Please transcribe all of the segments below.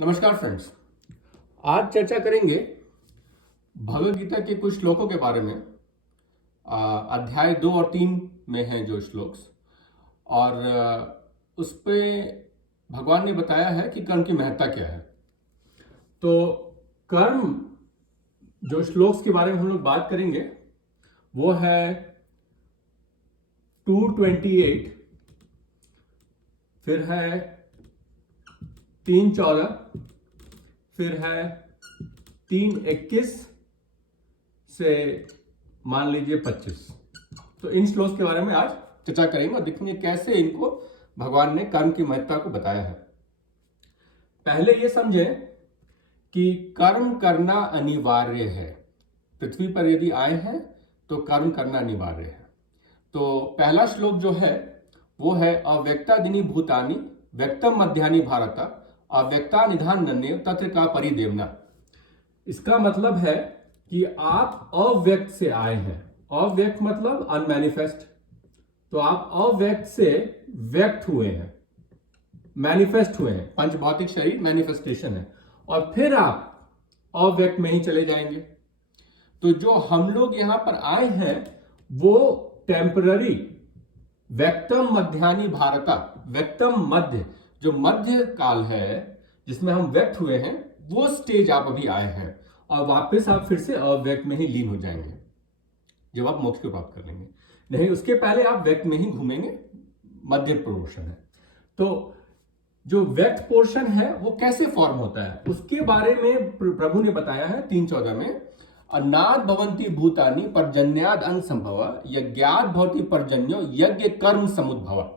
नमस्कार फ्रेंड्स। आज चर्चा करेंगे भगवद गीता के कुछ श्लोकों के बारे में। अध्याय 2 और 3 में हैं जो श्लोक्स, और उस पे भगवान ने बताया है कि कर्म की महत्ता क्या है। तो कर्म जो श्लोक्स के बारे में हम लोग बात करेंगे वो है 2:28, फिर है 3:14, फिर है 3:21 से मान लीजिए 25। तो इन श्लोक के बारे में आज चर्चा करेंगे और देखेंगे कैसे इनको भगवान ने कर्म की महत्ता को बताया है। पहले ये समझें कि कर्म करना अनिवार्य है। पृथ्वी पर यदि आए हैं तो कर्म करना अनिवार्य है। तो पहला श्लोक जो है वो है अव्यक्तादीनि भूतानि व्यक्तम मध्यानि भारत अव्यक्ता निधान नन्य तत्र का परिदेवना। इसका मतलब है कि आप अव्यक्त से आए हैं। अव्यक्त मतलब अनमैनिफेस्ट। तो आप अव्यक्त से व्यक्त हुए हैं, मैनिफेस्ट हुए हैं। पंच भौतिक शरीर मैनिफेस्टेशन है, और फिर आप अव्यक्त में ही चले जाएंगे। तो जो हम लोग यहां पर आए हैं वो टेम्पररी व्यक्तम मध्यानि भारता, व्यक्तम मध्य, जो मध्य काल है जिसमें हम व्यक्त हुए हैं, वो स्टेज आप अभी आए हैं, और वापस आप फिर से अव्यक्त में ही लीन हो जाएंगे जब आप मोक्ष को प्राप्त कर लेंगे। नहीं, उसके पहले आप व्यक्त में ही घूमेंगे। मध्य पोर्शन है। तो जो व्यक्त पोर्शन है वो कैसे फॉर्म होता है उसके बारे में प्रभु ने बताया है 3:14 में। अन्नाद भवन्ति भूतानि पर्जन्याद अन्न संभव यज्ञाद भवति पर्जन्यो यज्ञ कर्म समुद्भव।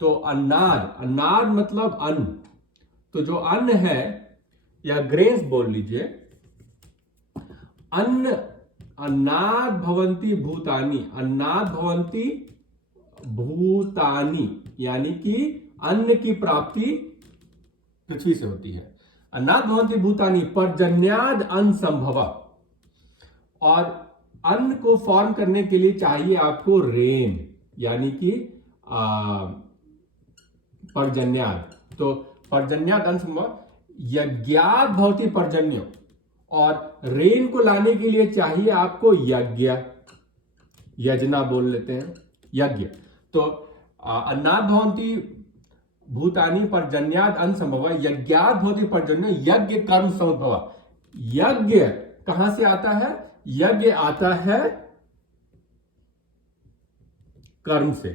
तो अन्नाद मतलब अन्न। तो जो अन्न है या ग्रेन्स बोल लीजिए, अन्न, अन्नाद भवन्ति भूतानि, अन्नाद भवन्ति भूतानि यानी कि अन्न की प्राप्ति पृथ्वी से होती है। अन्नाद भवन्ति भूतानि पर्जन्याद अन्न संभव। और अन्न को फॉर्म करने के लिए चाहिए आपको रेन, यानी कि पर्जन्याद। तो पर्जन्याद अन्न संभव यज्ञाद भवति पर्जन्यो, और रेन को लाने के लिए चाहिए आपको यज्ञ, यजना बोल लेते हैं, यज्ञ। तो अन्नाद भवन्ति भूतानि पर्जन्याद अन्न संभव यज्ञाद भवति पर्जन्यो यज्ञ कर्म समुद्भव। यज्ञ कहां से आता है? यज्ञ आता है कर्म से।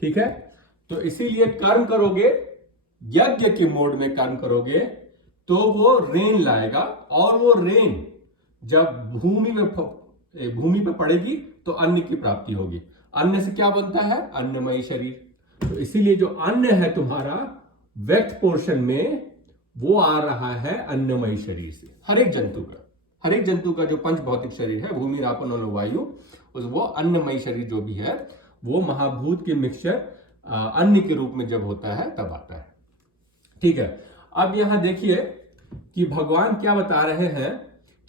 ठीक है, तो इसीलिए कर्म करोगे, यज्ञ के मोड में कर्म करोगे तो वो रेन लाएगा, और वो रेन जब भूमि पे पड़ेगी तो अन्न की प्राप्ति होगी। अन्न से क्या बनता है? अन्नमयी शरीर। तो इसीलिए जो अन्न है तुम्हारा व्यक्त पोर्शन में, वो आ रहा है अन्नमयी शरीर से। हर एक जंतु का जो पंच भौतिक शरीर है, भूमि, रापन और वायु, वो अन्नमयी शरीर जो भी है वो महाभूत के मिक्सचर अन्न के रूप में जब होता है तब आता है। ठीक है, अब यहां देखिए कि भगवान क्या बता रहे हैं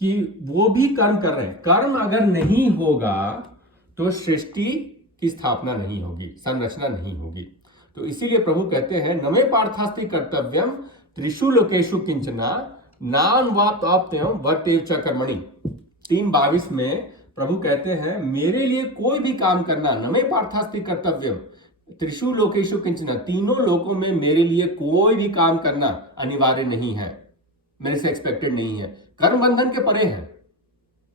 कि वो भी कर्म कर रहे हैं। कर्म अगर नहीं होगा तो सृष्टि की स्थापना नहीं होगी, संरचना नहीं होगी। तो इसीलिए प्रभु कहते हैं नमे पार्थास्ति कर्तव्यम त्रिषु लोकेषु किंचना नान्वाप्तोप्त्यम वर्तेव च कर्मणि। 3:22 में प्रभु कहते हैं मेरे लिए कोई भी काम करना, नमे पार्थास्ति कर्तव्यम त्रिषु लोकेषु किंचना, तीनों लोकों में मेरे लिए कोई भी काम करना अनिवार्य नहीं है, मेरे से एक्सपेक्टेड नहीं है। कर्म बंधन के परे है,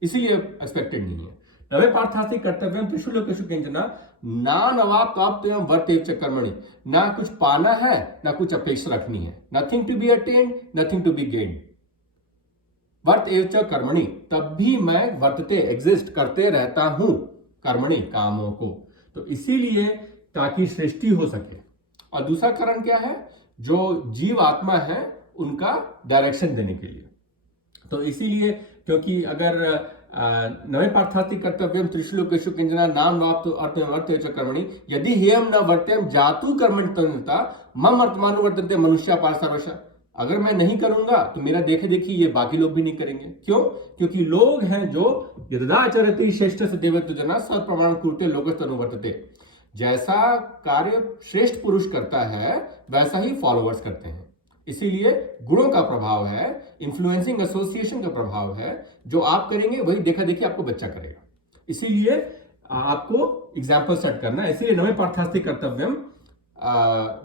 इसीलिए एक्सपेक्टेड नहीं है। नवे पार्थास्ति कर्तव्यम त्रिषु लोकेषु किंचना नान्वाप्तोप्त्यम वर्तेव च कर्मणि। ना कुछ पाना है, ना कुछ अपेक्षा रखनी है। Nothing to be attained, nothing to be gained. वर्तेव च कर्मणि, तब भी मैं वर्तते, एग्जिस्ट करते रहता हूं कर्मणि, कामों को। तो इसीलिए ताकि सृष्टि हो सके। और दूसरा कारण क्या है? जो जीव आत्मा है उनका डायरेक्शन देने के लिए। तो इसीलिए, क्योंकि अगर नवे पार्थास्ति कर्तव्यम त्रिषु लोकेषु किंचना नान्वाप्तोप्त्यम च कर्मणि यदि हेयम न वर्तेम जातु कर्मणि तन्यता मम वर्तमानुवर्तन्ते मनुष्या पार्थावश। अगर मैं नहीं करूंगा तो मेरा देखे देखी ये बाकी लोग भी नहीं करेंगे। क्यों? क्योंकि लोग हैं जो यदाचरति श्रेष्ठ से देवत्व जना सत्प्रमाण कुरुते लोकस्तनुवर्तते। जैसा कार्य श्रेष्ठ पुरुष करता है वैसा ही फॉलोअर्स करते हैं। इसीलिए गुणों का प्रभाव है, इन्फ्लुएंसिंग एसोसिएशन का प्रभाव है। जो आप करेंगे वही देखा देखी आपको बच्चा करेगा। इसीलिए आपको एग्जाम्पल सेट करना है। इसीलिए नवे पार्थास्ति कर्तव्यम,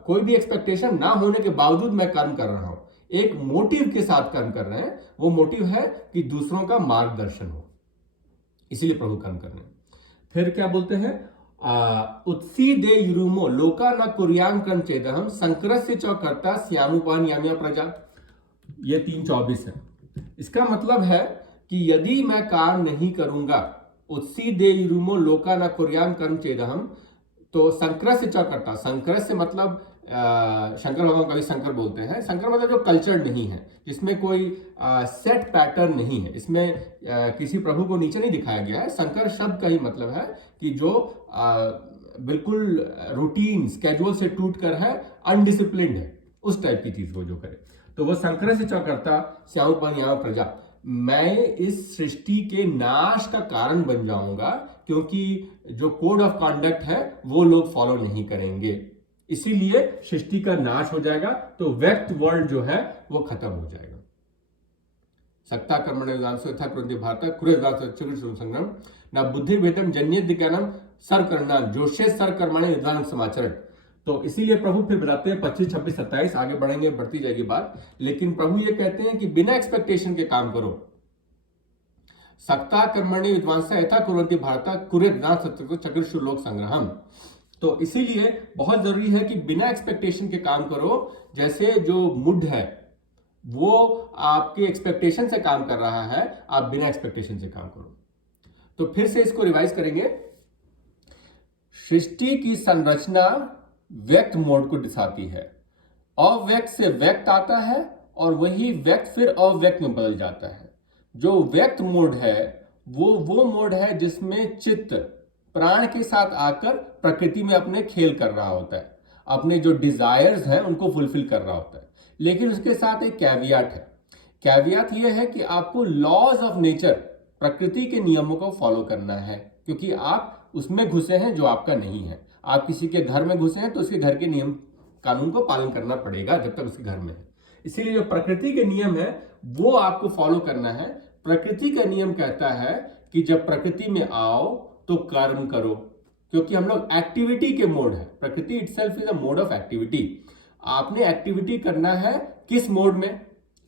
कोई भी एक्सपेक्टेशन ना होने के बावजूद मैं कर्म कर रहा हूं, एक मोटिव के साथ कर्म कर रहे हैं। वो मोटिव है कि दूसरों का मार्गदर्शन हो, इसीलिए प्रभु कर्म कर रहे हैं। फिर क्या बोलते हैं, उत्सीदे युरुमो लोका न कुर्याम कर्म चेदहम संकरस्य च कर्ता स्यानुपान याम्या प्रजा। ये 3:24 है। इसका मतलब है कि यदि मैं कार्य नहीं करूंगा, उत्सीदे युरुमो लोका न कुर्याम कर्म चेदहम, तो संकरस्य च कर्ता, संकरस्य मतलब शंकर भगवान कभी शंकर बोलते हैं। शंकर मतलब जो कल्चर नहीं है, जिसमें कोई सेट पैटर्न नहीं है, इसमें किसी प्रभु को नीचे नहीं दिखाया गया है। शंकर शब्द का ही मतलब है कि जो बिल्कुल रूटीन स्केड्यूल से टूट कर है, अनडिसिप्लिन्ड है, उस टाइप की चीज वो जो करे। तो वो शंकर से क्या करता, श्यामपन या प्रजा, मैं इस सृष्टि के नाश का कारण बन जाऊंगा, क्योंकि जो कोड ऑफ कॉन्डक्ट है वो लोग फॉलो नहीं करेंगे, इसीलिए सृष्टि का नाश हो जाएगा। तो व्यक्त वर्ल्ड जो है वो खत्म हो जाएगा। सक्ता कर्मण यथा कुरंती भारत कुरु संग्राम न बुद्धि भेदम जन्य ज्ञानम सर करना जोशे सर कर्मण निदान समाचरण। तो इसीलिए प्रभु फिर बताते हैं 25, 26, 27 आगे बढ़ेंगे, बढ़ती जाएगी बात। लेकिन प्रभु ये कहते हैं कि बिना एक्सपेक्टेशन के काम करो। सक्ता कर्मण्य विद्वांसा यथा कुरंती भारत कुरे चक्र लोक संग्रहम। तो इसीलिए बहुत जरूरी है कि बिना एक्सपेक्टेशन के काम करो। जैसे जो मुड है वो आपके एक्सपेक्टेशन से काम कर रहा है, आप बिना एक्सपेक्टेशन से काम करो। तो फिर से इसको रिवाइज करेंगे। सृष्टि की संरचना व्यक्त मोड को दिखाती है। अव्यक्त से व्यक्त आता है और वही व्यक्त फिर अव्यक्त में बदल जाता है। जो व्यक्त मोड है वो मोड है जिसमें चित्त प्राण के साथ आकर प्रकृति में अपने खेल कर रहा होता है, अपने जो डिजायर्स हैं उनको फुलफिल कर रहा होता है। लेकिन उसके साथ एक कैवियाट है। कैवियाट ये है कि आपको लॉज ऑफ नेचर, प्रकृति के नियमों को फॉलो करना है, क्योंकि आप उसमें घुसे हैं जो आपका नहीं है। आप किसी के घर में घुसे हैं तो उसके घर के नियम कानून को पालन करना पड़ेगा जब तक उसके घर में है। इसीलिए जो प्रकृति के नियम है वो आपको फॉलो करना है। प्रकृति का नियम कहता है कि जब प्रकृति में आओ तो कर्म करो, क्योंकि हम लोग एक्टिविटी के मोड है। प्रकृति itself is a mode of activity. आपने एक्टिविटी करना है किस मोड में?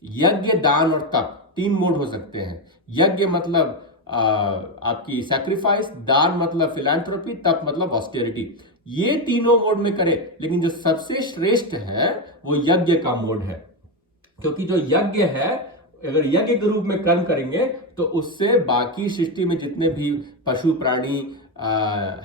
यज्ञ, दान और तप, 3 मोड हो सकते हैं। यज्ञ मतलब आपकी सैक्रिफाइस, दान मतलब फिलैंथ्रोपी, तप मतलब ऑस्टेरिटी। ये तीनों मोड में करें, लेकिन जो सबसे श्रेष्ठ है वो यज्ञ का मोड है। क्योंकि जो यज्ञ है, अगर यज्ञ के रूप में कर्म करेंगे तो उससे बाकी सृष्टि में जितने भी पशु प्राणी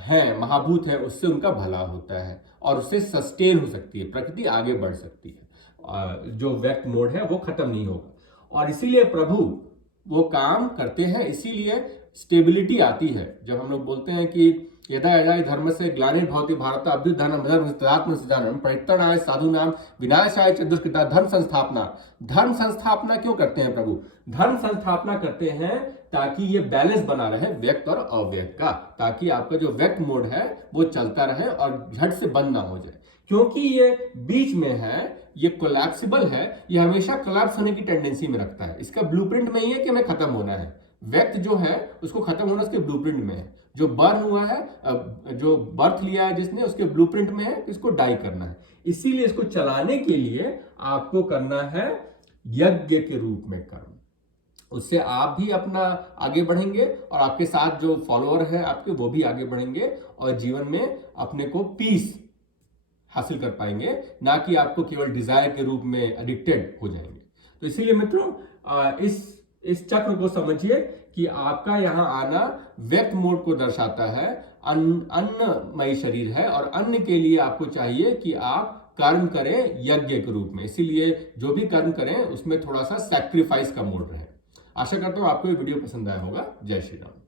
हैं, महाभूत है, उससे उनका भला होता है और उससे सस्टेन हो सकती है, प्रकृति आगे बढ़ सकती है। जो व्यक्त मोड है वो खत्म नहीं होगा। और इसीलिए प्रभु वो काम करते हैं, इसीलिए स्टेबिलिटी आती है। जब हम लोग बोलते हैं कि यदा यदा धर्म से ग्लानिर्भवति भारत अभ्युत्थानम धर्मस्यात्मन सृजनम परित्राणाय साधूनाम विनाशाय च दुष्कृता धर्म संस्थापना। धर्म संस्थापना क्यों करते हैं प्रभु? धर्म संस्थापना करते हैं ताकि ये बैलेंस बना रहे व्यक्त और अव्यक्त का, ताकि आपका जो व्यक्त मोड है वो चलता रहे और झट से बंद ना हो जाए। क्योंकि ये बीच में है, ये कोलैप्सिबल है, ये हमेशा कोलैप्स होने की टेंडेंसी में रखता है। इसका ब्लूप्रिंट में ही है कि हमें खत्म होना है। व्यक्त जो है उसको खत्म होना उसके ब्लूप्रिंट में है। जो बर्न हुआ है, जो बर्थ लिया है जिसने, उसके ब्लूप्रिंट में है, इसको डाई करना है। इसीलिए इसको चलाने के लिए आपको करना है यज्ञ के रूप में कर्म। उससे आप भी अपना आगे बढ़ेंगे और आपके साथ जो फॉलोअर है आपके, वो भी आगे बढ़ेंगे और जीवन में अपने को पीस हासिल कर पाएंगे, ना कि आपको केवल डिजायर के रूप में एडिक्टेड हो जाएंगे। तो इसीलिए मित्रों, इस चक्र को समझिए कि आपका यहां आना व्यक्त मोड को दर्शाता है। अन्नमय शरीर है और अन्न के लिए आपको चाहिए कि आप कर्म करें यज्ञ के रूप में। इसीलिए जो भी कर्म करें उसमें थोड़ा सा सैक्रिफाइस का मोड रहे। आशा करता हूं आपको ये वीडियो पसंद आया होगा। जय श्री राम।